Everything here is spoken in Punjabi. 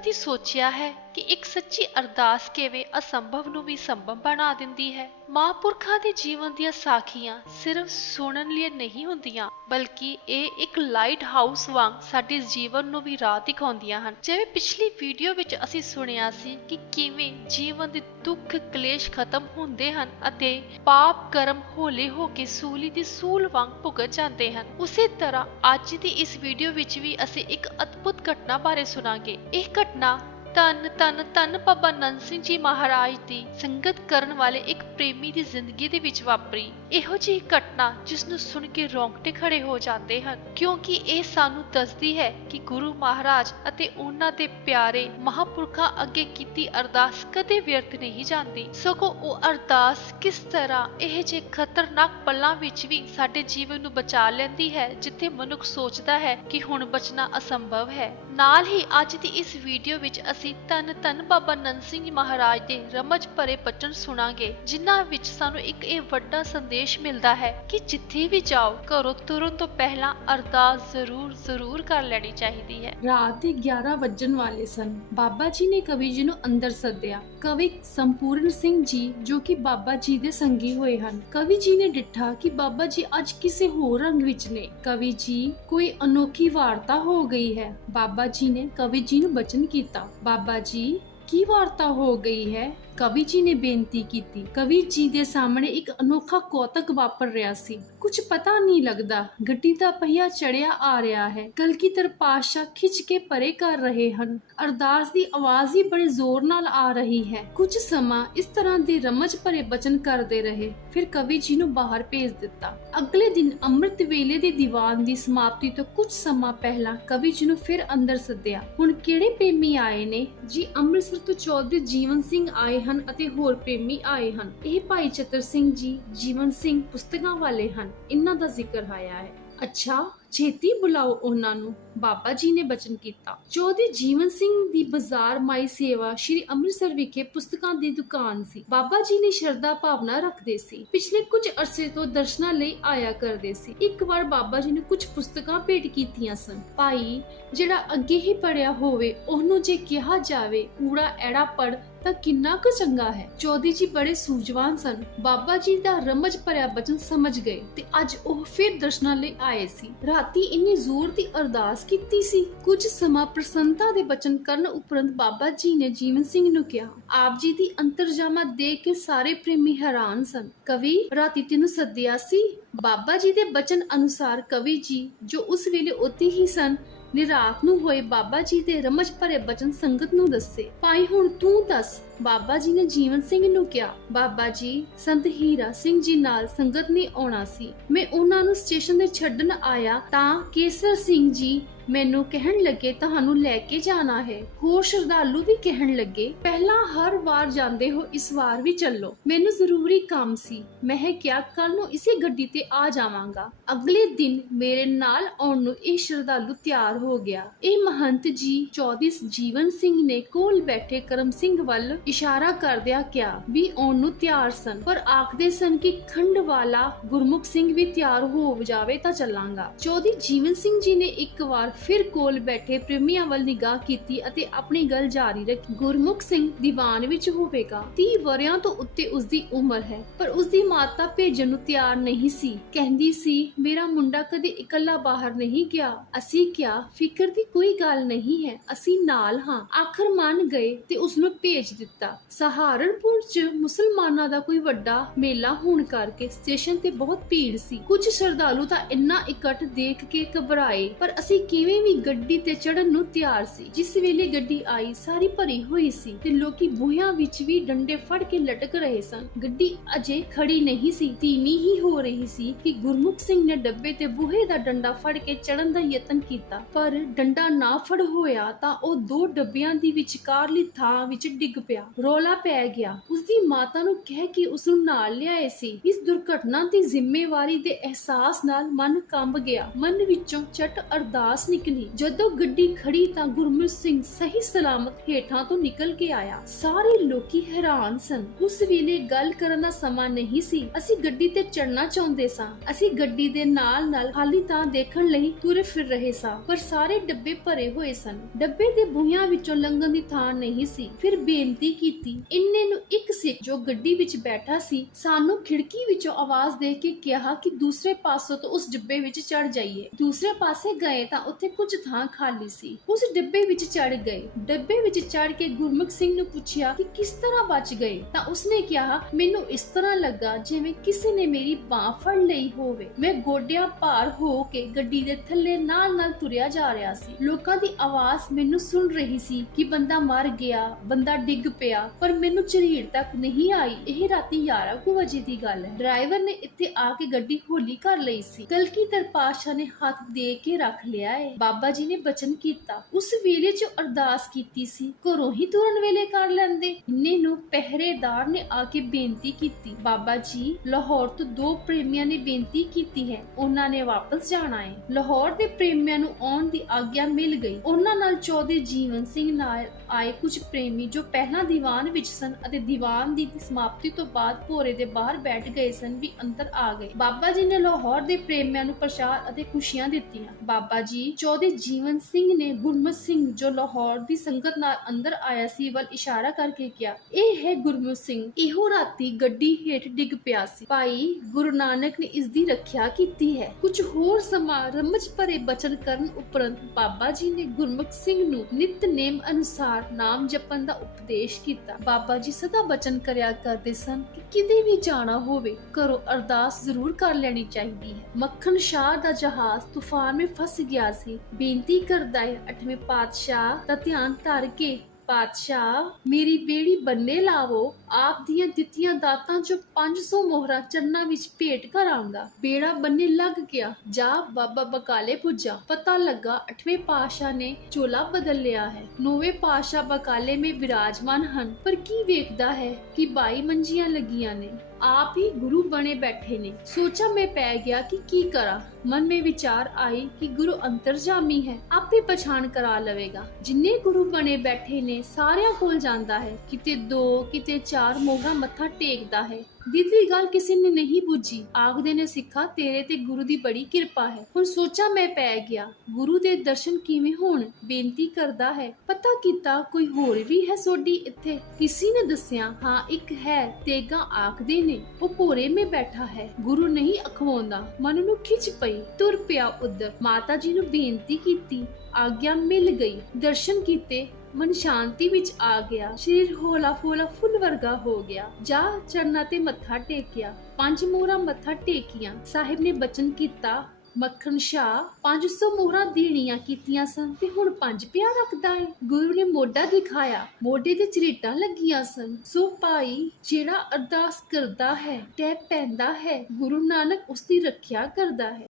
ਕਦੀ ਸੋਚਿਆ ਹੈ ਕਿ ਇੱਕ ਸੱਚੀ ਅਰਦਾਸ ਕਿਵੇਂ ਅਸੰਭਵ ਨੂੰ ਵੀ ਸੰਭਵ ਬਣਾ ਦਿੰਦੀ ਹੈ। ਮਹਾਂਪੁਰਖਾਂ ਦੇ ਜੀਵਨ ਦੀਆਂ ਸਾਖੀਆਂ ਸਿਰਫ ਸੁਣਨ ਲਈ ਨਹੀਂ ਹੁੰਦੀਆਂ, ਬਲਕਿ ਇਹ ਇੱਕ ਲਾਈਟ ਹਾਊਸ ਵਾਂਗ ਸਾਡੇ ਜੀਵਨ ਨੂੰ ਵੀ ਰਾਹ ਦਿਖਾਉਂਦੀਆਂ ਹਨ। ਜਿਵੇਂ ਪਿਛਲੀ ਵੀਡੀਓ ਵਿੱਚ ਅਸੀਂ ਸੁਣਿਆ ਸੀ ਕਿ ਕਿਵੇਂ ਜੀਵਨ ਦੇ ਦੁੱਖ ਕਲੇਸ਼ ਖਤਮ ਹੁੰਦੇ ਹਨ ਅਤੇ ਪਾਪ ਕਰਮ ਹੌਲੇ ਹੋ ਕੇ ਸੂਲੀ ਦੀ ਸੂਲ ਵਾਂਗ ਭੁਗਤ ਜਾਂਦੇ ਹਨ। ਉਸੇ ਤਰ੍ਹਾਂ ਅੱਜ ਦੀ ਇਸ ਵੀਡੀਓ ਵਿੱਚ ਵੀ ਅਸੀਂ ਇੱਕ ਅਦਭੁਤ ਘਟਨਾ ਬਾਰੇ ਸੁਣਾਂਗੇ। ਇਹ ਘਟਨਾ ਧੰਨ ਧੰਨ ਧੰਨ ਬਾਬਾ ਨੰਦ ਸਿੰਘ ਜੀ ਮਹਾਰਾਜ ਦੀ ਸੰਗਤ ਕਰਨ ਵਾਲੇ ਇੱਕ ਪ੍ਰੇਮੀ ਦੀ ਜ਼ਿੰਦਗੀ ਦੇ ਵਿੱਚ ਵਾਪਰੀ। ਇਹੋ ਜਿਹੀ ਘਟਨਾ ਜਿਸ ਨੂੰ ਸੁਣ ਕੇ ਰੌਂਗਟੇ ਖੜੇ ਹੋ ਜਾਂਦੇ ਹਨ, ਕਿਉਂਕਿ ਇਹ ਸਾਨੂੰ ਦੱਸਦੀ ਹੈ ਕਿ ਗੁਰੂ ਮਹਾਰਾਜ ਅਤੇ ਉਹਨਾਂ ਦੇ ਪਿਆਰੇ ਮਹਾਪੁਰਖਾਂ ਅੱਗੇ ਕੀਤੀ ਅਰਦਾਸ ਕਦੇ ਵਿਅਰਥ ਨਹੀਂ ਜਾਂਦੀ। ਸਗੋਂ ਉਹ ਅਰਦਾਸ ਕਿਸ ਤਰ੍ਹਾਂ ਇਹ ਜੇ ਖਤਰਨਾਕ ਪਲਾਂ ਵਿੱਚ ਵੀ ਸਾਡੇ ਜੀਵਨ ਨੂੰ ਬਚਾ ਲੈਂਦੀ ਹੈ, ਜਿੱਥੇ ਮਨੁੱਖ ਸੋਚਦਾ ਹੈ ਕਿ ਹੁਣ ਬਚਣਾ ਅਸੰਭਵ ਹੈ। ਨਾਲ ਹੀ ਅੱਜ ਦੀ ਇਸ ਵੀਡੀਓ ਵਿੱਚ ਅਸੀਂ ਧੰਨ ਧੰਨ ਬਾਬਾ ਨੰਦ ਸਿੰਘ ਮਹਾਰਾਜ ਦੇ ਰਮਜ ਭਰੇ ਬਚਨ ਸੁਣਾਂਗੇ, ਜਿਨ੍ਹਾਂ ਵਿੱਚ ਸਾਨੂੰ ਇੱਕ ਇਹ ਵੱਡਾ ਸੰਦੇਸ਼ ਮਿਲਦਾ ਹੈ ਕਿ ਜਿੱਥੇ ਵੀ ਜਾਓ, ਘਰੋਂ ਤੁਰਨ ਤੋਂ ਪਹਿਲਾਂ ਅਰਦਾਸ ਜ਼ਰੂਰ ਜ਼ਰੂਰ ਕਰ ਲੈਣੀ ਚਾਹੀਦੀ ਹੈ। ਰਾਤ ਦੇ 11 ਵੱਜਣ ਵਾਲੇ ਸਨ। ਬਾਬਾ ਜੀ ਨੇ ਕਵੀ ਜੀ ਨੂੰ ਅੰਦਰ ਸੱਦਿਆ। ਕਵੀ ਸੰਪੂਰਨ ਸਿੰਘ ਜੀ, ਜੋ ਕਿ ਬਾਬਾ ਜੀ ਦੇ ਸੰਗੀ ਹੋਏ ਹਨ। ਕਵੀ ਜੀ ਨੇ ਡਿੱਠਾ ਕਿ ਬਾਬਾ ਜੀ ਅੱਜ ਕਿਸੇ ਹੋਰ ਰੰਗ ਵਿੱਚ ਨੇ। ਕਵੀ ਜੀ, ਕੋਈ ਅਨੋਖੀ ਵਾਰਤਾ ਹੋ ਗਈ ਹੈ। ਬਾਬਾ ਜੀ ਨੇ ਕਵੀ ਜੀ ਨੂੰ ਬਚਨ ਕੀਤਾ। ਬਾਬਾ ਜੀ ਕੀ ਵਾਰਤਾ ਹੋ ਗਈ ਹੈ? ਕਵੀ ਜੀ ਨੇ ਬੇਨਤੀ ਕੀਤੀ। ਕਵੀ ਜੀ ਦੇ ਸਾਹਮਣੇ ਇੱਕ ਅਨੋਖਾ ਕੌਤਕ ਵਾਪਰ ਰਿਹਾ ਸੀ। ਕੁਝ ਪਤਾ ਨਹੀਂ ਲੱਗਦਾ, ਗੱਡੀ ਦਾ ਪਹੀਆ ਚੜਿਆ ਆ ਰਿਹਾ ਹੈ। ਕਲਗੀਧਰ ਪਾਸ਼ਾ ਖਿੱਚ ਕੇ ਪਰੇ ਕਰ ਰਹੇ ਹਨ। ਅਰਦਾਸ ਦੀ ਆਵਾਜ਼ ਹੀ ਬੜੇ ਜ਼ੋਰ ਨਾਲ ਆ ਰਹੀ ਹੈ। ਕੁਝ ਸਮਾਂ ਇਸ ਤਰ੍ਹਾਂ ਦੇ ਰਮਜ ਭਰੇ ਬਚਨ ਕਰਦੇ ਰਹੇ। ਫਿਰ ਕਵੀ ਜੀ ਨੂੰ ਬਾਹਰ ਭੇਜ ਦਿੱਤਾ। ਅਗਲੇ ਦਿਨ ਅੰਮ੍ਰਿਤ ਵੇਲੇ ਦੇ ਦੀਵਾਨ ਦੀ ਸਮਾਪਤੀ ਤੋਂ ਕੁਝ ਸਮਾਂ ਪਹਿਲਾਂ ਕਵੀ ਜੀ ਨੂੰ ਫਿਰ ਅੰਦਰ ਸੱਦਿਆ। ਹੁਣ ਕਿਹੜੇ ਪ੍ਰੇਮੀ ਆਏ ਨੇ? ਜੀ ਅੰਮ੍ਰਿਤਸਰ ਤੋਂ ਚੌਧਰੀ ਜੀਵਨ ਸਿੰਘ ਆਏ ਹਨ। ਹਨ ਅਤੇ ਹੋਰ ਪ੍ਰੇਮੀ ਆਏ ਹਨ। ਇਹ ਭਾਈ ਚਤਰ ਸਿੰਘ ਜੀ, ਜੀਵਨ ਸਿੰਘ ਪੁਸਤਕਾਂ ਵਾਲੇ ਹਨ। ਇਹਨਾਂ ਦਾ ਜ਼ਿਕਰ ਆਇਆ ਹੈ। ਅੱਛਾ, ਛੇਤੀ ਬੁਲਾਓ ਉਹਨਾਂ ਨੂੰ। ਬਾਬਾ ਜੀ ਨੇ ਬਚਨ ਕੀਤਾ। ਚੌਧਰੀ ਜੀਵਨ ਸਿੰਘ ਦੀ ਬਾਜ਼ਾਰ ਮਾਈ ਸੇਵਾ ਸ਼੍ਰੀ ਅੰਮ੍ਰਿਤਸਰ ਵਿਖੇ ਪੁਸਤਕਾਂ ਦੀ ਦੁਕਾਨ ਸੀ। ਬਾਬਾ ਜੀ ਨੇ ਸ਼ਰਧਾ ਭਾਵਨਾ ਰੱਖਦੇ ਸੀ। ਪਿਛਲੇ ਕੁਝ ਅਰਸੇ ਤੋਂ ਦਰਸ਼ਨਾਂ ਲਈ ਆਇਆ ਕਰਦੇ ਸੀ। ਇੱਕ ਵਾਰ ਬਾਬਾ ਜੀ ਨੇ ਕੁਝ ਪੁਸਤਕਾਂ ਭੇਟ ਕੀਤੀਆਂ ਸਨ। ਭਾਈ, ਜਿਹੜਾ ਅੱਗੇ ਹੀ ਪੜਿਆ ਹੋਵੇ, ਉਹਨੂੰ ਜੇ ਕਿਹਾ ਜਾਵੇ ਊੜਾ ਐੜਾ ਪੜ ਤਾਂ ਕਿੰਨਾ ਕੁ ਚੰਗਾ ਹੈ। ਚੌਧਰੀ ਜੀ ਬੜੇ ਸੂਝਵਾਨ ਸਨ। ਬਾਬਾ ਜੀ ਦਾ ਰਮਜ ਭਰਿਆ ਬਚਨ ਸਮਝ ਗਏ ਤੇ ਅੱਜ ਉਹ ਫਿਰ ਦਰਸ਼ਨਾਂ ਲਈ ਆਏ ਸੀ। ਰਾਤੀ ਇੰਨੀ ਜ਼ੋਰ ਦੀ ਅਰਦਾਸ ਕੀਤੀ ਸੀ। ਕੁਝ ਸਮਾਂ ਪ੍ਰਸੰਨਤਾ ਦੇ ਬਚਨ ਕਰਨ ਉਪਰੰਤ ਬਾਬਾ ਜੀ ਨੇ ਜੀਵਨ ਸਿੰਘ ਨੂੰ ਕਿਹਾ, ਆਪ ਜੀ ਦੀ ਅੰਤਰਜਾਮਾ ਦੇਖ ਕੇ ਸਾਰੇ ਪ੍ਰੇਮੀ ਹੈਰਾਨ ਸਨ। ਕਵੀ, ਰਾਤੀ ਤੈਨੂੰ ਸੱਦਿਆ ਸੀ? ਬਾਬਾ ਜੀ ਦੇ ਬਚਨ ਅਨੁਸਾਰ ਕਵੀ ਜੀ ਜੋ ਉਸ ਵੇਲੇ ਉੱਥੇ ਹੀ ਸਨ ਨੇ ਰਾਤ ਨੂੰ ਹੋਏ ਬਾਬਾ ਜੀ ਦੇ ਰਮਜ ਭਰੇ ਬਚਨ ਸੰਗਤ ਨੂੰ ਦੱਸੇ। ਭਾਈ, ਹੁਣ ਤੂੰ ਦੱਸ, ਬਾਬਾ ਜੀ ਨੇ ਜੀਵਨ ਸਿੰਘ ਨੂੰ ਕਿਹਾ, ਬਾਬਾ ਜੀ, ਸੰਤ ਹੀਰਾ ਸਿੰਘ ਜੀ ਨਾਲ ਸੰਗਤ ਨੇ ਆਉਣਾ ਸੀ। ਮੈਂ ਉਹਨਾਂ ਨੂੰ ਸਟੇਸ਼ਨ ਤੇ ਛੱਡਣ ਆਇਆ ਤਾਂ ਕੇਸਰ ਸਿੰਘ ਜੀ ਮੈਨੂੰ ਕਹਿਣ ਲੱਗੇ, ਤੁਹਾਨੂੰ ਲੈ ਕੇ ਜਾਣਾ ਹੈ। ਹੋਰ ਸ਼ਰਧਾਲੂ ਵੀ ਕਹਿਣ ਲੱਗੇ, ਪਹਿਲਾਂ ਹਰ ਵਾਰ ਜਾਂਦੇ ਹੋ, ਇਸ ਵਾਰ ਵੀ ਚੱਲੋ। ਮੈਨੂੰ ਜ਼ਰੂਰੀ ਕੰਮ ਸੀ। ਮੈਂ ਕਿਹਾ ਕੱਲ ਨੂੰ ਇਸੇ ਗੱਡੀ ਤੇ ਆ ਜਾਵਾਂਗਾ। ਅਗਲੇ ਦਿਨ ਮੇਰੇ ਨਾਲ ਆਉਣ ਨੂੰ ਇਹ ਸ਼ਰਧਾਲੂ ਤਿਆਰ ਹੋ ਗਿਆ। ਇਹ ਮਹੰਤ ਜੀ, ਚੌਧਰੀ ਜੀਵਨ ਸਿੰਘ ਨੇ ਕੋਲ ਬੈਠੇ ਕਰਮ ਸਿੰਘ ਵੱਲ ਇਸ਼ਾਰਾ ਕਰਦਿਆਂ ਕਿਹਾ ਵੀ ਆਉਣ ਨੂੰ ਤਿਆਰ ਸਨ। ਪਰ ਆਖਦੇ ਸਨ ਕਿ ਖੰਡ ਵਾਲਾ ਗੁਰਮੁਖ ਸਿੰਘ ਵੀ ਤਿਆਰ ਹੋ ਜਾਵੇ ਤਾਂ ਚੱਲਾਂਗਾ। ਚੌਧਰੀ ਜੀਵਨ ਸਿੰਘ ਜੀ ਨੇ ਇੱਕ ਵਾਰ ਫਿਰ ਕੋਲ ਬੈਠੇ ਪ੍ਰੇਮੀਆਂ ਵੱਲ ਨਿਗਾਹ ਕੀਤੀ ਅਤੇ ਆਪਣੀ ਗੱਲ ਜਾਰੀ ਰੱਖੀ। ਗੁਰਮੁਖ ਸਿੰਘ ਦੀਵਾਨ ਵਿੱਚ ਹੋਵੇਗਾ। 30 ਵਰਿਆਂ ਤੋਂ ਉੱਤੇ ਉਸ ਦੀ ਉਮਰ ਹੈ, ਪਰ ਉਸ ਦੀ ਮਾਤਾ ਭੇਜਣ ਨੂੰ ਤਿਆਰ ਨਹੀਂ ਸੀ। ਕਹਿੰਦੀ ਸੀ, ਮੇਰਾ ਮੁੰਡਾ ਕਦੇ ਇਕੱਲਾ ਬਾਹਰ ਨਹੀਂ ਗਿਆ। ਅਸੀਂ ਕਿਹਾ, ਫਿਕਰ ਦੀ ਕੋਈ ਗੱਲ ਨਹੀਂ ਹੈ, ਅਸੀਂ ਨਾਲ ਹਾਂ। ਆਖਰ ਮੰਨ ਗਏ ਤੇ ਉਸ ਨੂੰ ਭੇਜ ਦਿੱਤਾ। ਸਹਾਰਨਪੁਰ 'ਚ ਮੁਸਲਮਾਨਾਂ ਦਾ ਕੋਈ ਵੱਡਾ ਮੇਲਾ ਹੋਣ ਕਰਕੇ ਸਟੇਸ਼ਨ ਤੇ ਬਹੁਤ ਭੀੜ ਸੀ। ਕੁਝ ਸ਼ਰਧਾਲੂ ਤਾਂ ਇੰਨਾ ਇਕੱਠ ਦੇਖ ਕੇ ਘਬਰਾਏ, ਪਰ ਅਸੀਂ ਕਿਵੇਂ ਵੀ ਗੱਡੀ ਤੇ ਚੜਨ ਨੂੰ ਤਿਆਰ ਸੀ, ਜਿਸ ਵੇਲੇ ਗੱਡੀ ਆਈ, ਸਾਰੀ ਭਰੀ ਹੋਈ ਸੀ ਤੇ ਲੋਕੀ ਬੂਹਿਆਂ ਵਿੱਚ ਵੀ ਡੰਡੇ ਫੜ ਕੇ ਲਟਕ ਰਹੇ ਸਨ। ਗੱਡੀ ਅਜੇ ਖੜੀ ਨਹੀਂ ਸੀ, ਧੀਮੀ ਹੀ ਹੋ ਰਹੀ ਸੀ ਕਿ ਗੁਰਮੁਖ ਸਿੰਘ ਨੇ ਡੱਬੇ ਤੇ ਬੂਹੇ ਦਾ ਡੰਡਾ ਫੜ ਕੇ ਚੜਨ ਦਾ ਯਤਨ ਕੀਤਾ। ਪਰ ਡੰਡਾ ਨਾ ਫੜ ਹੋਇਆ ਤਾਂ ਉਹ ਦੋ ਡੱਬਿਆਂ ਦੀ ਵਿਚਕਾਰਲੀ ਥਾਂ ਵਿੱਚ ਡਿੱਗ ਪਿਆ। ਰੋਲਾ ਪੈ ਗਿਆ। ਉਸਦੀ ਮਾਤਾ ਨੂੰ ਕਹਿ ਕੇ ਉਸ ਨੂੰ ਨਾਲ ਲਿਆਏ ਸੀ। ਇਸ ਦੁਰਘਟਨਾ ਦੀ ਜ਼ਿੰਮੇਵਾਰੀ ਦੇ ਅਹਿਸਾਸ ਨਾਲ ਮਨ ਕੰਬ ਗਿਆ। ਮਨ ਵਿੱਚੋਂ ਚਟ ਅਰਦਾਸ ਨਿਕਲੀ। ਜਦੋਂ ਗੱਡੀ ਖੜੀ ਤਾਂ ਗੁਰਮੁਖ ਸਿੰਘ ਸਹੀ ਸਲਾਮਤ ਹੇਠਾਂ ਤੋਂ ਨਿਕਲ ਕੇ ਆਇਆ। ਸਾਰੇ ਲੋਕੀ ਹੈਰਾਨ ਸਨ। ਉਸ ਵੇਲੇ ਗੱਲ ਕਰਨ ਦਾ ਸਮਾਂ ਨਹੀਂ ਸੀ। ਅਸੀਂ ਗੱਡੀ ਤੇ ਚੜਨਾ ਚਾਹੁੰਦੇ ਸਾਂ। ਅਸੀਂ ਗੱਡੀ ਦੇ ਨਾਲ ਨਾਲ ਖਾਲੀ ਤਾਂ ਦੇਖਣ ਲਈ ਤੁਰੇ ਫਿਰ ਰਹੇ ਸਾਂ। ਪਰ ਸਾਰੇ ਡੱਬੇ ਭਰੇ ਹੋਏ ਸਨ। ਡੱਬੇ ਦੇ ਬੂਹਿਆਂ ਵਿੱਚੋਂ ਲੰਘਣ ਦੀ ਥਾਂ ਨਹੀਂ ਸੀ। ਫਿਰ ਬੇਨਤੀ ਕੀਤੀ। ਇੰਨੇ ਨੂੰ ਇੱਕ ਸਿੱਖ ਜੋ ਗੱਡੀ ਵਿੱਚ ਬੈਠਾ ਸੀ, ਸਾਨੂੰ ਖਿੜਕੀ ਵਿੱਚੋਂ ਆਵਾਜ਼ ਦੇ ਕੇ ਕਿਹਾ ਕਿ ਦੂਸਰੇ ਪਾਸੋਂ ਤੋਂ ਉਸ ਡੱਬੇ ਵਿੱਚ ਚੜ ਜਾਈਏ। ਦੂਸਰੇ ਪਾਸੇ ਗਏ ਤਾਂ ਉੱਥੇ ਕੁਝ ਥਾਂ ਖਾਲੀ ਸੀ। ਉਸ ਡੱਬੇ ਵਿੱਚ ਚੜ ਗਏ। ਡੱਬੇ ਵਿੱਚ ਚੜ ਕੇ ਗੁਰਮੁਖ ਸਿੰਘ ਨੂੰ ਪੁੱਛਿਆ ਕਿ ਕਿਸ ਤਰ੍ਹਾਂ ਬਚ ਗਏ? ਤਾਂ ਉਸਨੇ ਕਿਹਾ, ਮੈਨੂੰ ਇਸ ਤਰ੍ਹਾਂ ਲੱਗਾ ਜਿਵੇਂ ਕਿਸੇ ਨੇ ਮੇਰੀ ਬਾਹ ਫੜ ਲਈ ਹੋਵੇ। ਮੈਂ ਗੋਡਿਆਂ ਭਾਰ ਹੋ ਕੇ ਗੱਡੀ ਦੇ ਥੱਲੇ ਨਾਲ ਨਾਲ ਤੁਰਿਆ ਜਾ ਰਿਹਾ ਸੀ। ਲੋਕਾਂ ਦੀ ਆਵਾਜ਼ ਮੈਨੂੰ ਸੁਣ ਰਹੀ ਸੀ ਕਿ ਬੰਦਾ ਮਰ ਗਿਆ, ਬੰਦਾ ਡਿੱਗ ਪਿਆ, ਪਰ ਮੈਨੂੰ ਝਰੀੜ ਤੱਕ ਨਹੀਂ ਆਈ। ਇਹ ਰਾਤੀ 11 ਕੁ ਵਜੇ ਦੀ ਗੱਲ ਹੈ। ਡਰਾਈਵਰ ਨੇ ਇੱਥੇ ਆ ਕੇ ਗੱਡੀ ਹੌਲੀ ਕਰ ਲਈ ਸੀ। ਕਲਕੀਧਰ ਪਾਸ਼ਾ ਨੇ ਹੱਥ ਦੇ ਕੇ ਰੱਖ ਲਿਆ ਹੈ ਬਾਬਾ ਜੀ ਨੇ ਬਚਨ ਕੀਤਾ। ਉਸ ਵੇਲੇ ਜੋ ਅਰਦਾਸ ਕੀਤੀ ਸੀ, ਘਰੋਂ ਹੀ ਤੁਰਨ ਵੇਲੇ ਕਰ ਲੈਂਦੇ। ਇੰਨੇ ਨੂੰ ਪਹਿਰੇਦਾਰ ਨੇ ਆ ਕੇ ਬੇਨਤੀ ਕੀਤੀ। ਬਾਬਾ ਜੀ, ਲਾਹੌਰ ਤੋਂ ਦੋ ਪ੍ਰੇਮੀਆਂ ਨੇ ਬੇਨਤੀ ਕੀਤੀ ਹੈ। ਉਹਨਾਂ ਨੇ ਵਾਪਸ ਜਾਣਾ ਹੈ। ਲਾਹੌਰ ਦੇ ਪ੍ਰੇਮੀਆਂ ਨੂੰ ਆਉਣ ਦੀ ਆਗਿਆ ਮਿਲ ਗਈ। ਉਹਨਾਂ ਨਾਲ ਚੌਧਰੀ ਜੀਵਨ ਸਿੰਘ ਨਾਲ ਆਏ ਕੁਝ ਪ੍ਰੇਮੀ ਜੋ ਪਹਿਲਾਂ ਦੀਵਾਨ ਵਿੱਚ ਸਨ ਅਤੇ ਦੀਵਾਨ ਦੀ ਸਮਾਪਤੀ ਤੋਂ ਬਾਅਦ ਭੋਰੇ ਦੇ ਬਾਹਰ ਬੈਠ ਗਏ ਸਨ ਵੀ ਅੰਦਰ ਆ ਗਏ। ਬਾਬਾ ਜੀ ਨੇ ਲਾਹੌਰ ਦੇ ਪ੍ਰੇਮੀਆਂ ਨੂੰ ਪ੍ਰਸ਼ਾਦ ਅਤੇ ਖੁਸ਼ੀਆਂ ਦਿੱਤੀਆਂ। ਬਾਬਾ ਜੀ, ਚੌਧਰੀ ਜੀਵਨ ਸਿੰਘ ਨੇ ਗੁਰਮੁਖ ਸਿੰਘ ਜੋ ਲਾਹੌਰ ਦੀ ਸੰਗਤ ਨਾਲ ਅੰਦਰ ਆਇਆ ਸੀ ਵੱਲ ਇਸ਼ਾਰਾ ਕਰਕੇ ਕਿਹਾ, ਇਹ ਹੈ ਗੁਰਮੁਖ ਸਿੰਘ। ਇਹੋ ਰਾਤੀ ਗੱਡੀ ਹੇਠ ਡਿੱਗ ਪਿਆ ਸੀ। ਭਾਈ, ਗੁਰੂ ਨਾਨਕ ਨੇ ਇਸ ਦੀ ਰੱਖਿਆ ਕੀਤੀ ਹੈ। ਕੁਝ ਹੋਰ ਸਮਾਂ ਰਮਜ ਭਰੇ ਬਚਨ ਕਰਨ ਉਪਰੰਤ ਬਾਬਾ ਜੀ ਨੇ ਗੁਰਮੁਖ ਸਿੰਘ ਨੂੰ ਨਿਤਨੇਮ ਅਨੁਸਾਰ ਨਾਮ ਜਪਣ ਦਾ ਉਪਦੇਸ਼ ਕੀਤਾ। ਬਾਬਾ ਜੀ ਸਦਾ ਬਚਨ ਕਰਿਆ ਕਰਦੇ ਸਨ ਕਿ ਕਿਤੇ ਵੀ ਜਾਣਾ ਹੋਵੇ, ਘਰੋਂ ਅਰਦਾਸ ਜ਼ਰੂਰ ਕਰ ਲੈਣੀ ਚਾਹੀਦੀ ਹੈ। ਮੱਖਣ ਸ਼ਾਹ ਦਾ ਜਹਾਜ਼ ਤੂਫਾਨ ਵਿੱਚ ਫਸ ਗਿਆ ਸੀ। ਬੇਨਤੀ ਕਰਦਾ ਹੈ, ਅਠਵੇਂ ਪਾਤਸ਼ਾਹ ਦਾ ਧਿਆਨ ਧਰ ਕੇ, ਪਾਤਸ਼ਾਹ, ਮੇਰੀ ਬੇੜੀ ਬੰਨੇ ਲਾਵੋ ਆਪ ਦੀਆਂ ਦਿੱਤੀਆਂ ਦਾਤਾਂ ਚੋਂ 500 ਮੋਹਰਾਂ ਚਰਨਾਂ ਵਿੱਚ ਭੇਟ ਕਰਾਂਗਾ ਬੇੜਾ ਬੰਨੇ ਲੱਗ ਗਿਆ। ਜਾ ਬਾਬਾ ਬਕਾਲੇ ਪੁੱਜਾ। ਪਤਾ ਲੱਗਾ 8ਵੇਂ ਪਾਸ਼ਾ ਨੇ ਚੋਲਾ ਬਦਲ ਲਿਆ ਹੈ। ਨੌਵੇਂ ਪਾਸ਼ਾ ਬਕਾਲੇ ਮੇ ਵਿਰਾਜਮਾਨ ਹਨ। ਪਰ ਕੀ ਵੇਖਦਾ ਹੈ ਕਿ 22 ਮੰਜੀਆਂ ਲੱਗੀਆਂ ਨੇ। ਆਪ ਹੀ ਗੁਰੂ ਬਣੇ ਬੈਠੇ ਨੇ। ਸੋਚਾ ਮੈਂ ਪੈ ਗਿਆ ਕਿ ਕੀ ਕਰਾਂ। ਮਨ ਮੇ ਵਿਚਾਰ ਆਈ ਕਿ ਗੁਰੂ ਅੰਤਰਜਾਮੀ ਹੈ। ਆਪੇ ਪਛਾਣ ਕਰਾ ਲਵੇਗਾ। ਜਿੰਨੇ ਗੁਰੂ ਬਣੇ ਬੈਠੇ ਨੇ, ਸਾਰਿਆਂ ਕੋਲ ਜਾਂਦਾ ਹੈ। ਕਿਤੇ ਦੋ, ਕਿਤੇ ਚਾਰ ਮੋਹਰਾ ਮੱਥਾ ਟੇਕਦਾ ਹੈ। ਦਿਲ ਗੱਲ ਕਿਸੇ ਨੇ ਨਹੀਂ ਬੁੱਝੀ। ਆਖਦੇ ਨੇ ਸਿੱਖਾ, ਤੇਰੇ ਤੇ ਗੁਰੂ ਦੀ ਬੜੀ ਕਿਰਪਾ ਹੈ। ਹੁਣ ਸੋਚਾ ਮੈਂ ਪੈ ਗਿਆ, ਗੁਰੂ ਦੇ ਦਰਸ਼ਨ ਕਿਵੇਂ ਹੋਣ? ਬੇਨਤੀ ਕਰਦਾ ਹੈ, ਪਤਾ ਕੀਤਾ ਕੋਈ ਹੋਰ ਵੀ ਹੈ ਸੋਡੀ ਇੱਥੇ? ਕਿਸੇ ਨੇ ਦੱਸਿਆ, ਹਾਂ, ਇੱਕ ਹੈ, ਤੇਗਾ ਆਖਦੇ ਨੇ, ਉਹ ਭੋਰੇ ਮੇ ਬੈਠਾ ਹੈ। ਗੁਰੂ ਨਹੀਂ ਅਖਵਾਉਂਦਾ, ਮਨ ਨੂੰ ਖਿੱਚ ਪਈ, ਤੁਰ ਪਿਆ ਉਧਰ। ਮਾਤਾ ਜੀ ਨੂੰ ਬੇਨਤੀ ਕੀਤੀ, ਆਗਿਆ ਮਿਲ ਗਈ, ਦਰਸ਼ਨ ਕੀਤੇ ਮਨ ਸ਼ਾਂਤੀ ਵਿੱਚ ਆ ਗਿਆ। ਸਰੀਰ ਹੋਲਾ ਫੋਲਾ ਫੁੱਲ ਵਰਗਾ ਹੋ ਗਿਆ। ਜਾ ਚਰਨਾਂ ਤੇ ਮੱਥਾ ਟੇਕਿਆ। ਪੰਜ ਮੋਹਰਾਂ ਮੱਥਾ ਟੇਕੀਆਂ। ਸਾਹਿਬ ਨੇ ਬਚਨ ਕੀਤਾ, ਮੱਖਣ ਸ਼ਾਹ 500 ਮੋਹਰਾਂ ਦੇਣੀਆਂ ਕੀਤੀਆਂ ਸਨ ਤੇ ਹੁਣ ਪੰਜ ਪਿਆ ਰੱਖਦਾ ਏ। ਗੁਰੂ ਨੇ ਮੋਢਾ ਦਿਖਾਇਆ। ਮੋਢੇ ਤੇ ਚਰੀਟਾਂ ਲੱਗੀਆਂ ਸਨ। ਸੋ ਭਾਈ, ਜਿਹੜਾ ਅਰਦਾਸ ਕਰਦਾ ਹੈ ਟੈ ਪੈਂਦਾ ਹੈ। ਗੁਰੂ ਨਾਨਕ ਉਸ ਦੀ ਰੱਖਿਆ ਕਰਦਾ ਹੈ।